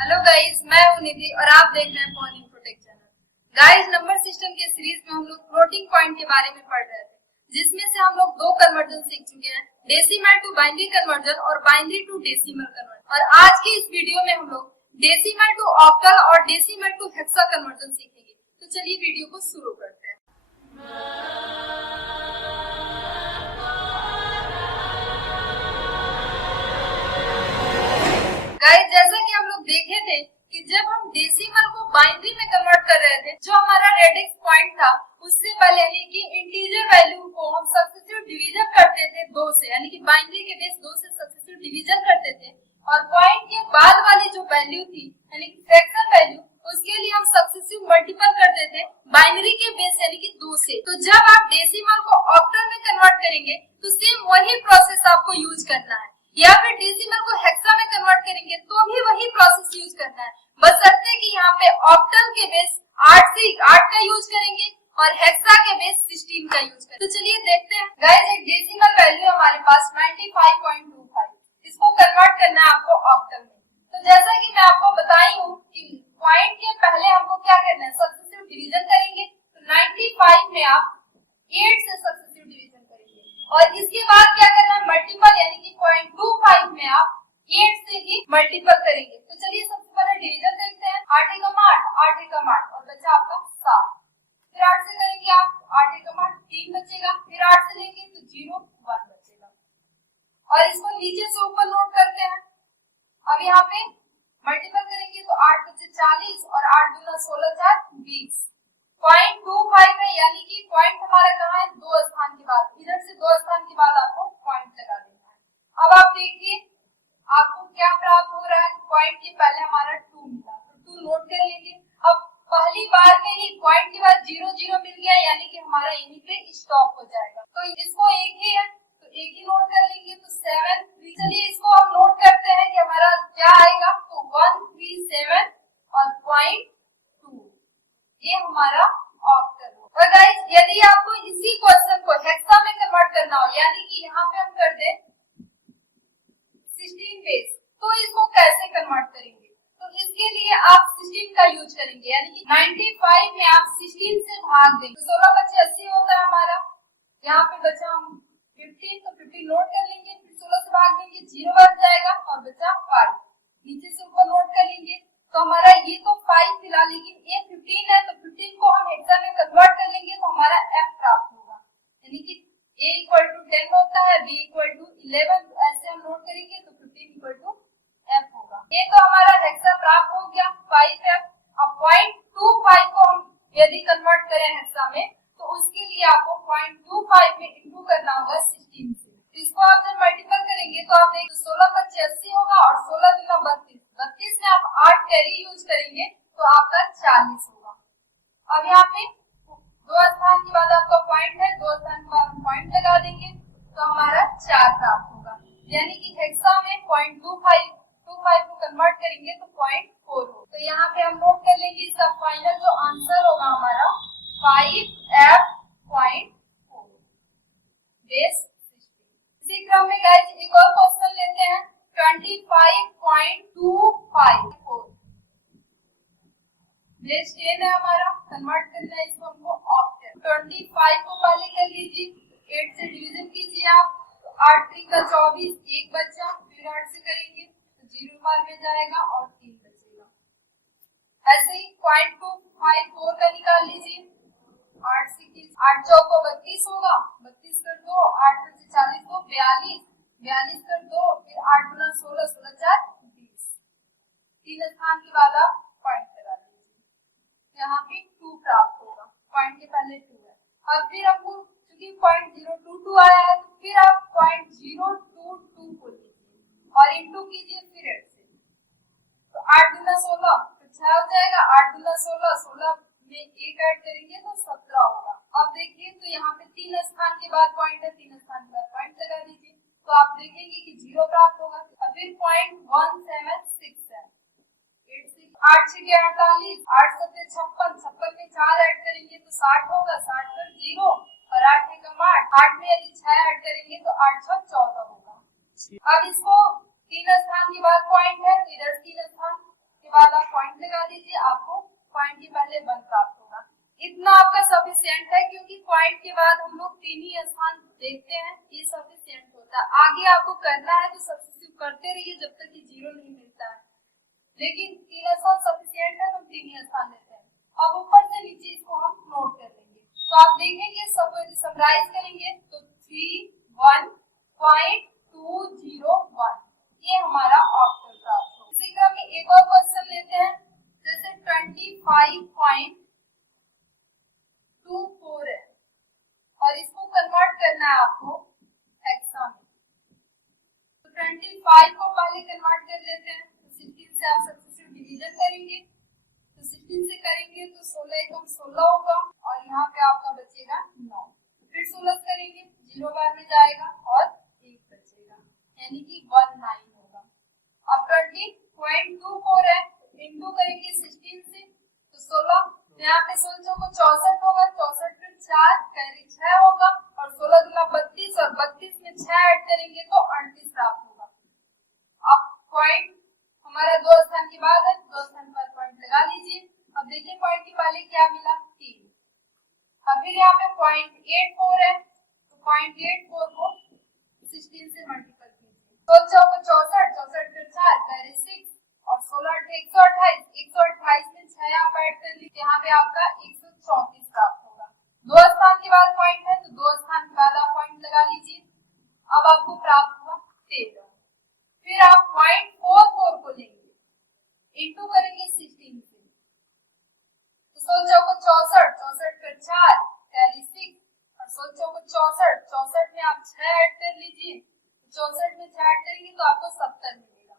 Hello guys, मैं हूं निधि और आप देख रहे हैं phone infotech channel. Guys, number system के सीरीज में हम लोग फ्लोटिंग पॉइंट के बारे में पढ़ रहे थे, जिसमें से हम लोग दो कन्वर्जन सीख चुके हैं, डेसिमल टू बाइनरी कन्वर्जन और बाइनरी टू डेसिमल कन्वर्जन। और आज की इस वीडियो में हम लोग डेसिमल टू ऑक्टल और डेसिमल टू हेक्सा कन्वर्जन सीखेंगे। तो चलिए वीडियो को शुरू करते हैं। गाइस, जैसा कि हम लोग देखे थे कि जब हम डेसिमल को बाइनरी में कन्वर्ट कर रहे थे, जो हमारा रेडिक्स पॉइंट था, उससे पहले यानी कि इंटीजर वैल्यू को हम सक्सेसिव डिवीजन करते थे 2 से, यानी कि बाइनरी के बेस 2 से सक्सेसिव डिवीजन करते थे। और पॉइंट के बाद वाली जो वैल्यू थी यानी कि फ्रैक्शन वैल्यू, उसके लिए हम सक्सेसिव मल्टीपल करते थे बाइनरी के बेस यानी कि 2 से। तो जब आप डेसिमल को ऑक्टल में कन्वर्ट करेंगे तो सेम वही प्रोसेस आपको यूज करना है, या फिर डेसिमल को हेक्सा में कन्वर्ट करेंगे तो भी वही प्रोसेस यूज करना है, बशर्ते कि यहाँ पे ऑक्टल के बेस 8 का यूज करेंगे और हेक्सा के बेस 16 का यूज करेंगे। तो चलिए देखते हैं। गाइस, एक डेसिमल वैल्यू हमारे पास 95.25, इसको कन्वर्ट करना है आपको ऑक्टल में। तो जैसा कि मैं आपको बताई हूँ कि पॉइंट के पहले हमको क्या करना है, सक्सेसिव डिवीजन करेंगे। तो 95 में आप 8 से सक्सेसिव डिवीजन करेंगे और इसके बाद क्या करना है, मल्टीपल यानी कि 0.25 में आप 8 से ही मल्टीपल करेंगे। तो चलिए सबसे पहले डिवीजन देखते हैं। 8 एकम 8, 8 एकम 8 और बचा आपका 7। फिर 8 से करेंगे आप, 8 एकम 8 3 बचेगा। फिर 8 से लेंगे तो 0 1 बचेगा। और इसको नीचे से ऊपर नोट करते हैं। अब यहाँ पे मल्टीपल करेंगे तो 8 बचे 40 और 8 दूना 16 4 20। 0.25 है यानी कि पॉइंट हमारा कहाँ है, 2 स्थान के बाद, इधर से 2 स्थान के बाद आपको पॉइंट लगा देना है। अब आप देखिए आपको क्या प्राप्त हो रहा है, पॉइंट के पहले हमारा 2 मिला तो 2 नोट कर लेंगे। अब पहली बार में ही पॉइंट के बाद 0 0 मिल गया यानी कि हमारा यहीं पे स्टॉप हो जाएगा। तो इसको एक ही है तो एक ही नोट कर लेंगे तो 7। चलिए इसको हम नोट करते हैं कि हमारा क्या आएगा, तो 137 और 0.2 ये हमारा ऑक्टल हो। और गाइस, यदि आपको इसी क्वेश्चन को हेक्सा में कन्वर्ट करना हो, यानी कि यहाँ पे हम कर दे 16 बेस, तो इसको कैसे कन्वर्ट करेंगे, तो इसके लिए आप 16 का यूज करेंगे, यानी कि 95 में आप 16 से भाग देंगे तो 16 बचे 80 होता है हमारा। यहाँ पे बचा हम 15 तो 15 नोट कर लेंगे, फिर 16 से भाग देंगे 0 बच जाएगा और बचा 5। नीचे से ऊपर नोट कर लेंगे तो हमारा ये तो 5 मिला, लेकिन ये 15 है तो 15 को हम हेक्सा में कन्वर्ट कर लेंगे तो हमारा f प्राप्त होगा, यानी कि a = 10 होता है, b = 11, ऐसे हम नोट करेंगे तो 15 = f होगा। ये तो हमारा हेक्सा प्राप्त हो गया 5f। अब 0.25 को हम यदि कन्वर्ट करें हेक्सा में तो उसके लिए आपको 0.25 में इंटू करना होगा 16 से। इसको आप जब मल्टीपल करेंगे तो आप देखिए 16 × 80 होगा और 16 × 32, 32 में आप 8 कैरी यूज करेंगे तो आपका 40 होगा। अब यहाँ पे 2 स्थान के बाद आपका पॉइंट है, 2 स्थान के बाद हम पॉइंट लगा देंगे तो हमारा 4 प्राप्त होगा, यानी कि हेक्सा में 0.25 को कन्वर्ट करेंगे तो 0.4 हो। तो यहाँ पे हम नोट कर लेंगे इसका फाइनल जो आंसर होगा हमारा 5f.4 बेस। इसी क्रम में गाइस एक और क्वेश्चन लेते हैं, 25.254 बेस 10 है हमारा, कन्वर्ट करना है इसको हमको ऑक्टल। 25 को पहले कर लीजिए, 8 से डिवीजन कीजिए आप, तो 8 3 का 24, 1 बचा, फिर 8 से करेंगे तो 0 बार में जाएगा और 3 बचेगा। ऐसे ही 0.254 का निकाल लीजिए, 8 से 8 चौको 32 होगा, 32 कर 2, 8 बचे 40 को 42, 42 कर 2, फिर 8 गुना 16, 16 4 20। 3 स्थान के बाद आप पॉइंट लगा दीजिए, यहाँ पे 2 प्राप्त होगा, पॉइंट के पहले 2 है। अब फिर हमको चूंकि 0.022 आया है तो फिर आप 0.022 को लीजिए और इंटू कीजिए फिर 8 से, तो 8 गुना 16 तो 6 हो जाएगा, 8 गुना 16, 16 में 1 ऐड करेंगे तो 17 होगा। अब देखिए तो यहाँ पे 3 स्थान के बाद पॉइंट है, 3 स्थान के बाद पॉइंट लगा दीजिए तो आप देखेंगे कि 0 प्राप्त होगा। अब फिर 0.176 है, 8 6 के 48, 8 7 56, 56 में 4 ऐड करेंगे तो 60 होगा, 60 पर 0 और 8 एकम 8, 8 में यदि 6 ऐड करेंगे तो 8 6 14 होगा। अब इसको 3 स्थान के बाद पॉइंट है तो इधर 3 स्थान के उसके बाद आप पॉइंट लगा दीजिए, आपको पॉइंट के पहले 1 प्राप्त होगा। इतना आपका सफिशिएंट है, क्योंकि पॉइंट के बाद हम लोग 3 ही स्थान देखते हैं, ये सफिशिएंट होता है। आगे आपको करना है तो सब्स्टिट्यूट करते रहिए जब तक कि 0 नहीं मिलता है, लेकिन 3 स्थान सफिशिएंट है तो 3 ही स्थान लेते हैं। अब ऊपर से नीचे इसको हम नोट कर लेंगे, तो आप देखेंगे सब समराइज करेंगे तो 31.201 ये हमारा ऑक्टल प्राप्त हो। इसी क्रम में एक और क्वेश्चन लेते हैं, जैसे 25.24 है और इसको कन्वर्ट करना है आपको हेक्सा में। तो 25 को पहले कन्वर्ट कर लेते हैं, तो 16 से आप सब्स्टिट्यूट डिवीजन करेंगे, तो 16 से करेंगे तो 16 एकम 16 होगा और यहाँ पे आपका बचेगा 9। फिर 16 करेंगे, 0 बार में जाएगा और 1 बचेगा, यानी कि 19 होगा। अब 20.24 है, इंटू करेंगे 16 से तो 16, यहाँ पे 16 को 64 होगा, 64 पे 4 कैरी 6 होगा और 16 दूना 32 और 32 में 6 ऐड करेंगे तो 38 प्राप्त होगा। अब पॉइंट हमारा 2 स्थान के बाद है, 2 स्थान पर पॉइंट लगा लीजिए। अब देखिए पॉइंट के पहले क्या मिला, 3। अब फिर यहाँ पे 0.84 है, तो 0.84 को 16 से मल्टीपल कीजिए, 16 को 64, 64 पे 4 कैरी 6 और 16 128, 128 में 6 आप ऐड कर लीजिए, यहाँ पे आपका 134 प्राप्त होगा। 2 स्थान के बाद पॉइंट है तो 2 स्थान के बाद आप पॉइंट लगा लीजिए। अब आपको प्राप्त हुआ 13। फिर आप 0.44 को लेंगे, इंटू करेंगे 16 से, तो 16 को 64, 64 पे 4 कैरी 6 और 16 को 64, 64 में आप 6 ऐड कर लीजिए, 64 में 6 ऐड करेंगे तो आपको 70 मिलेगा।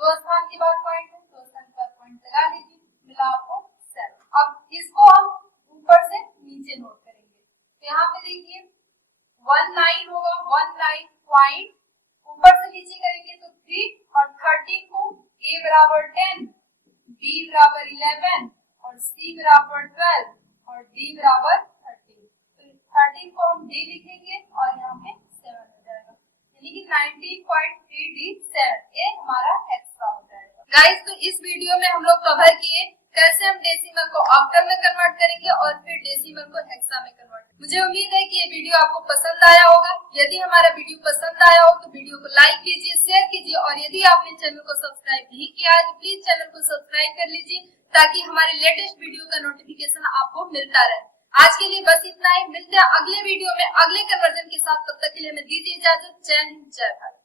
2 स्थान के बाद पॉइंट है, 2 स्थान के बाद पॉइंट लगा लीजिए, मिला आपको 7। अब इसको हम ऊपर से नीचे नोट करेंगे, तो यहाँ पे देखिए 19 होगा, 19 पॉइंट ऊपर से नीचे करेंगे तो 3 और 13 को a बराबर 10, b बराबर 11 और c बराबर 12 और d बराबर 13। तो 13 को हम d लिखेंगे और यहाँ पे 7 हो जाएगा, यानी कि 19.3d7 ये हमारा हेक्सा हो जाएगा। गाइस, तो इस वीडियो में हम लोग कवर किए कैसे हम डेसिमल को ऑक्टल में कन्वर्ट करेंगे और फिर डेसिमल को हेक्सा में कन्वर्ट करेंगे। मुझे उम्मीद है कि ये वीडियो आपको पसंद आया होगा। यदि हमारा वीडियो पसंद आया हो तो वीडियो को लाइक कीजिए, शेयर कीजिए और यदि आपने चैनल को सब्सक्राइब नहीं किया है तो प्लीज चैनल को सब्सक्राइब कर लीजिए, ताकि हमारे लेटेस्ट वीडियो का नोटिफिकेशन आपको मिलता रहे। आज के लिए बस इतना ही, मिलते हैं अगले वीडियो में अगले कन्वर्जन के साथ। तब तक के लिए हमें दीजिए इजाजत। जय हिंद, जय भारत।